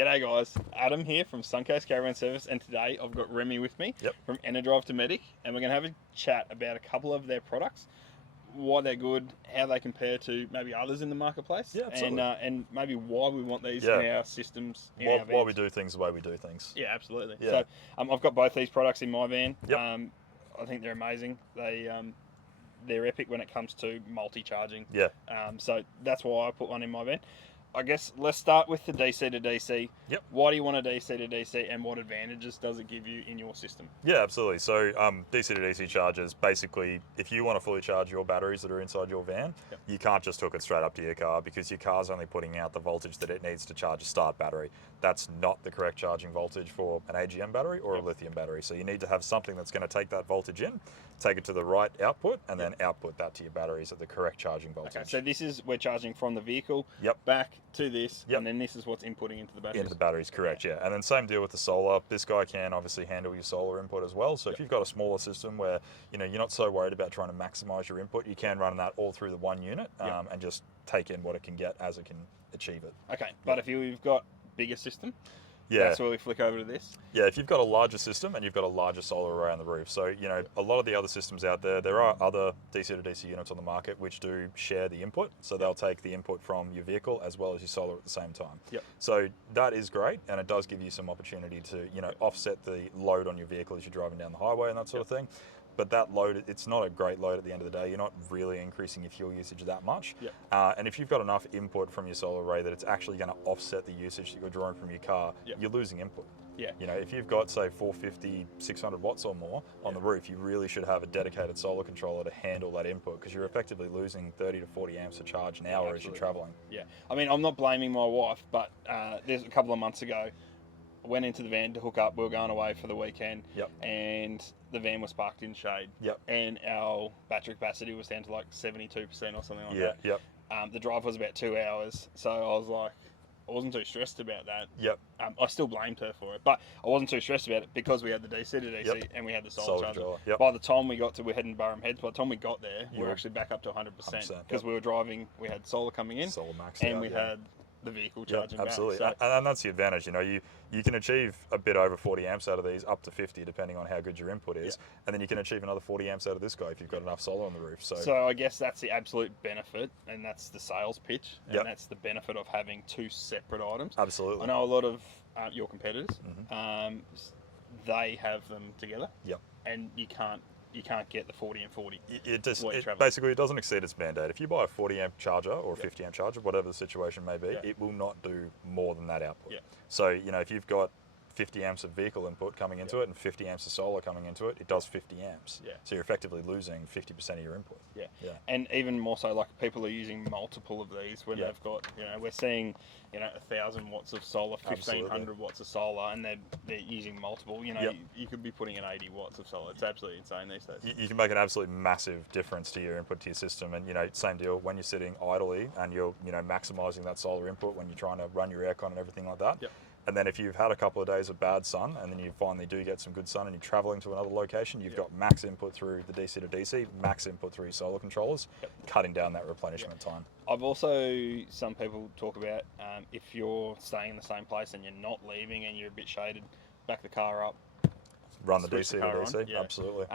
G'day guys, Adam here from Suncoast Caravan Service, and today I've got Remi with me from Enerdrive to Medic, and we're going to have a chat about a couple of their products, why they're good, how they compare to maybe others in the marketplace, and maybe why we want these in our systems. Why we do things the way we do things. Yeah, absolutely. Yeah. So I've got both these products in my van. Yep. I think they're amazing. They're epic when it comes to multi-charging. Yeah. So that's why I put one in my van. I guess let's start with the DC to DC. Yep. Why do you want a DC to DC, and what advantages does it give you in your system? Yeah, absolutely. So DC to DC Chargers, basically, if you want to fully charge your batteries that are inside your van, you can't just hook it straight up to your car because your car's only putting out the voltage that it needs to charge a start battery. That's not the correct charging voltage for an AGM battery or a lithium battery. So you need to have something that's going to take that voltage in, take it to the right output, and then output that to your batteries at the correct charging voltage. Okay, so this is, we're charging from the vehicle back to this, and then this is what's inputting into the batteries. Into the batteries, correct, yeah. And then same deal with the solar. This guy can obviously handle your solar input as well. So if you've got a smaller system where you're not so worried about trying to maximize your input, you can run that all through the one unit and just take in what it can get as it can achieve it. Okay, but if you've got bigger system, that's where we flick over to this. Yeah, if you've got a larger system and you've got a larger solar array on the roof. So, a lot of the other systems out there, there are other DC to DC units on the market which do share the input. So they'll take the input from your vehicle as well as your solar at the same time. Yep. So that is great, and it does give you some opportunity to, offset the load on your vehicle as you're driving down the highway and that sort of thing. But that load, it's not a great load at the end of the day. You're not really increasing your fuel usage that much. And if you've got enough input from your solar array that it's actually going to offset the usage that you're drawing from your car, you're losing input. If you've got, say, 450, 600 watts or more on the roof, you really should have a dedicated solar controller to handle that input, because you're effectively losing 30 to 40 amps of charge an hour as you're traveling. Yeah. I mean, I'm not blaming my wife, but there's a couple of months ago, I went into the van to hook up. We were going away for the weekend, and the van was parked in shade, and our battery capacity was down to like 72% or something like that. The drive was about 2 hours, so I was like, I wasn't too stressed about that. I still blamed her for it, but I wasn't too stressed about it because we had the DC to DC and we had the solar charger. By the time we got to, we're heading Burham Heads, by the time we got there, we were actually back up to 100% because we were driving, we had solar coming in, and we had the vehicle charging absolutely. back. So, and that's the advantage. You can achieve a bit over 40 amps out of these, up to 50 depending on how good your input is, and then you can achieve another 40 amps out of this guy if you've got enough solar on the roof. So I guess that's the absolute benefit, and that's the sales pitch, and that's the benefit of having two separate items. Absolutely. I know a lot of your competitors, they have them together, and you can't get the 40 and 40. Basically, it doesn't exceed its mandate. If you buy a 40 amp charger or a 50 amp charger, whatever the situation may be, it will not do more than that output. So, if you've got 50 amps of vehicle input coming into it and 50 amps of solar coming into it, it does 50 amps. So you're effectively losing 50% of your input. And even more so, like, people are using multiple of these when they've got, we're seeing, 1,000 watts of solar, 1,500 watts of solar, and they're using multiple. You could be putting in 80 watts of solar. It's absolutely insane these days. You can make an absolutely massive difference to your input to your system, and same deal when you're sitting idly and you're maximising that solar input when you're trying to run your aircon and everything like that. And then if you've had a couple of days of bad sun and then you finally do get some good sun and you're traveling to another location, you've got max input through the DC to DC, max input through your solar controllers, cutting down that replenishment time. I've also, some people talk about if you're staying in the same place and you're not leaving and you're a bit shaded, back the car up. Run the DC to DC, absolutely.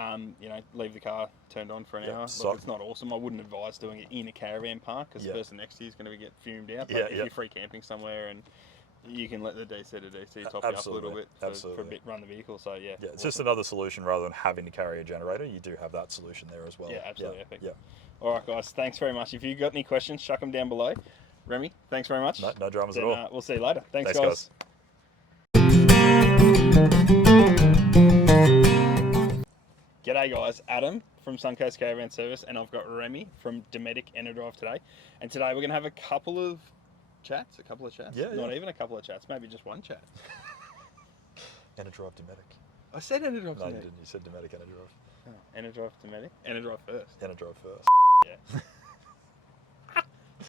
Leave the car turned on for an hour. Look, it's not awesome. I wouldn't advise doing it in a caravan park because the person next to you is going to get fumed out. But if you're free camping somewhere and you can let the DC to DC top you up a little bit for a bit, run the vehicle. So it's awesome. Just another solution rather than having to carry a generator. You do have that solution there as well. Yeah, absolutely epic. All right, guys, thanks very much. If you've got any questions, chuck them down below. Remi, thanks very much. No dramas at all. We'll see you later. Thanks guys. G'day guys, Adam from Suncoast Caravan Service, and I've got Remi from Dometic Enerdrive today. And today we're going to have a couple of chats. Not even a couple of chats, maybe just one chat. Enerdrive Dometic. I said Enerdrive Dometic. No, you didn't. You said Dometic Enerdrive. Oh, Enerdrive Dometic. Enerdrive first. Enerdrive first. Yeah.